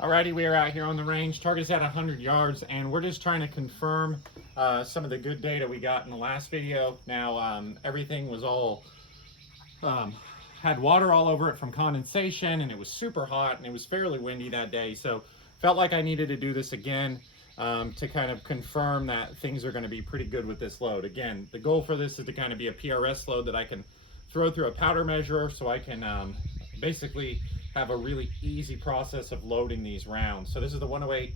Alrighty, we are out here on the range. Target is at 100 yards, and we're just trying to confirm some of the good data we got in the last video. Now, everything was all, had water all over it from condensation, and it was super hot, and it was fairly windy that day. So, felt like I needed to do this again to kind of confirm that things are going to be pretty good with this load. Again, the goal for this is to kind of be a PRS load that I can throw through a powder measurer, so I can basically have a really easy process of loading these rounds. So this is the 108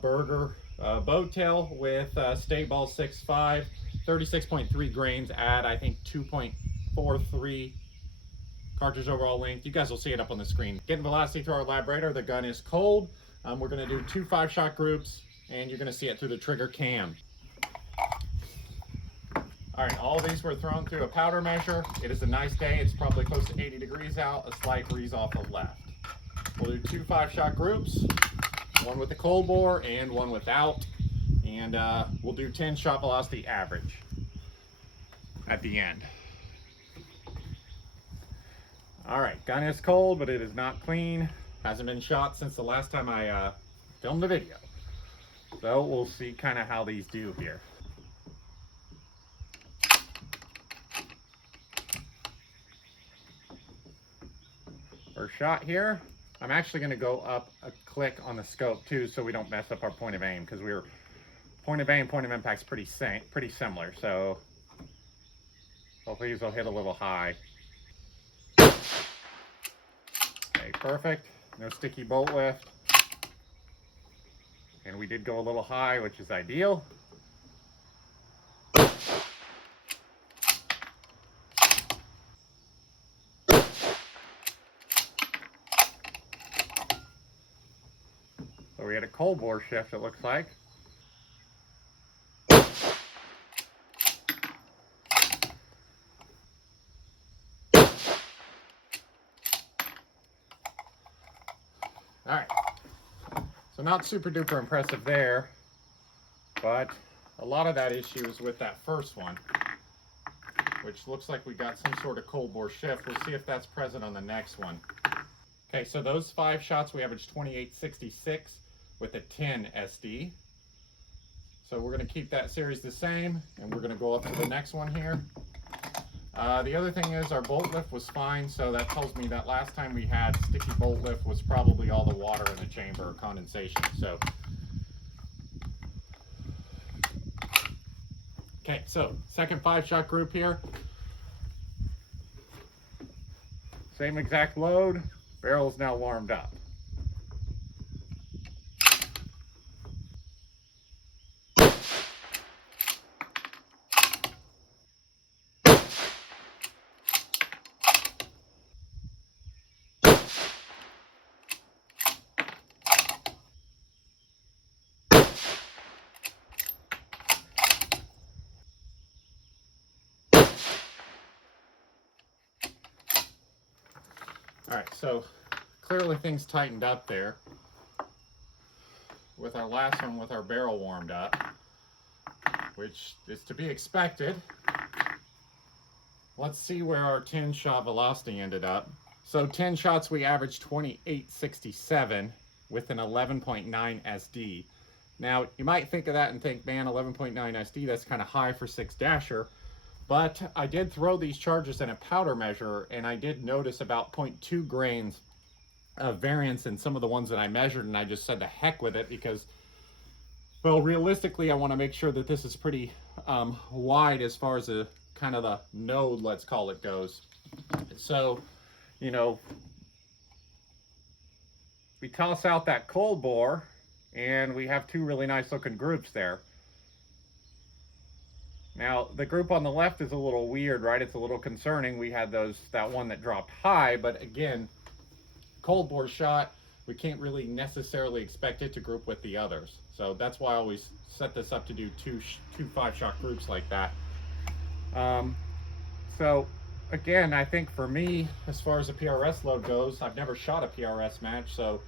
Burger bow tail with Staball 6.5, 36.3 grains at I think 2.43 cartridge overall length. You guys will see it up on the screen. Getting velocity through our labrador. The gun is cold. We're going to do 2 5-shot groups, and you're going to see it through the trigger cam. All right, all these were thrown through a powder measure. It is a nice day. It's probably close to 80 degrees out, a slight breeze off the left. We'll do 2 5-shot groups, one with the cold bore and one without. And we'll do 10 shot velocity average at the end. All right, gun is cold, but it is not clean. Hasn't been shot since the last time I filmed the video. So we'll see kind of how these do here. First shot here. I'm actually going to go up a click on the scope too, so we don't mess up our point of aim, because point of aim, point of impact's pretty similar. So hopefully these will hit a little high. Okay, perfect. No sticky bolt lift, and we did go a little high, which is ideal. So we had a cold bore shift, it looks like. All right, so not super duper impressive there, but a lot of that issue is with that first one, which looks like we got some sort of cold bore shift. We'll see if that's present on the next one. Okay, so those 5 shots, we averaged 28.66 with a 10 SD. So we're going to keep that series the same, and we're going to go up to the next one here. The other thing is our bolt lift was fine, so that tells me that last time we had sticky bolt lift was probably all the water in the chamber or condensation. So, okay, so second 5-shot group here. Same exact load. Barrel is now warmed up. All right, so clearly things tightened up there with our last one with our barrel warmed up, which is to be expected. Let's see where our 10 shot velocity ended up. So 10 shots, we averaged 28.67 with an 11.9 SD. Now, you might think of that and think, man, 11.9 SD, that's kind of high for 6-dasher. But I did throw these charges in a powder measure, and I did notice about 0.2 grains of variance in some of the ones that I measured, and I just said the heck with it because, well, realistically, I want to make sure that this is pretty wide as far as the kind of the node, let's call it, goes. So, you know, we toss out that cold bore, and we have 2 really nice looking groups there. Now, the group on the left is a little weird, right? It's a little concerning. We had that one that dropped high, but again, cold bore shot, we can't really necessarily expect it to group with the others. So that's why I always set this up to do two 5-shot groups like that. So again, I think for me, as far as the PRS load goes, I've never shot a PRS match, so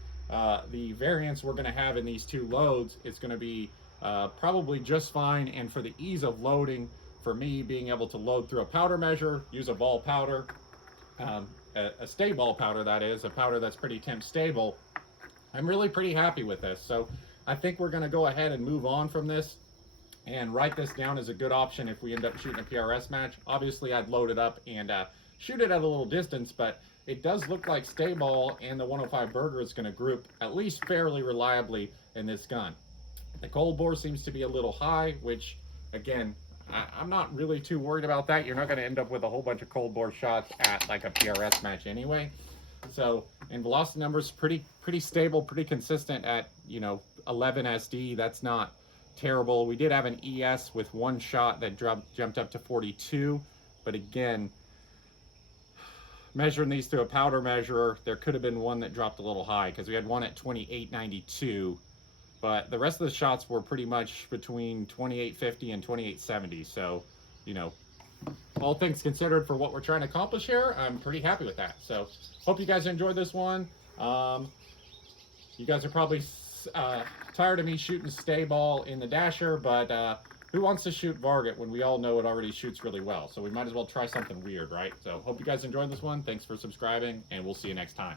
the variance we're going to have in these 2 loads is going to be probably just fine. And for the ease of loading, for me, being able to load through a powder measure, use a ball powder, a Staball powder, that is, a powder that's pretty temp stable, I'm really pretty happy with this. So I think we're going to go ahead and move on from this and write this down as a good option if we end up shooting a PRS match. Obviously, I'd load it up and shoot it at a little distance, but it does look like Staball and the 105 Burger is going to group at least fairly reliably in this gun. The cold bore seems to be a little high, which, again, I'm not really too worried about that. You're not going to end up with a whole bunch of cold bore shots at like a PRS match anyway. So, and velocity numbers pretty stable, pretty consistent at, you know, 11 SD. That's not terrible. We did have an ES with one shot that jumped up to 42, but again, measuring these through a powder measurer, there could have been one that dropped a little high because we had one at 2892, but the rest of the shots were pretty much between 2850 and 2870. So, you know, all things considered for what we're trying to accomplish here, I'm pretty happy with that. So hope you guys enjoyed this one. You guys are probably tired of me shooting Staball in the Dasher, but who wants to shoot Varget when we all know it already shoots really well? So we might as well try something weird, right? So hope you guys enjoyed this one. Thanks for subscribing, and we'll see you next time.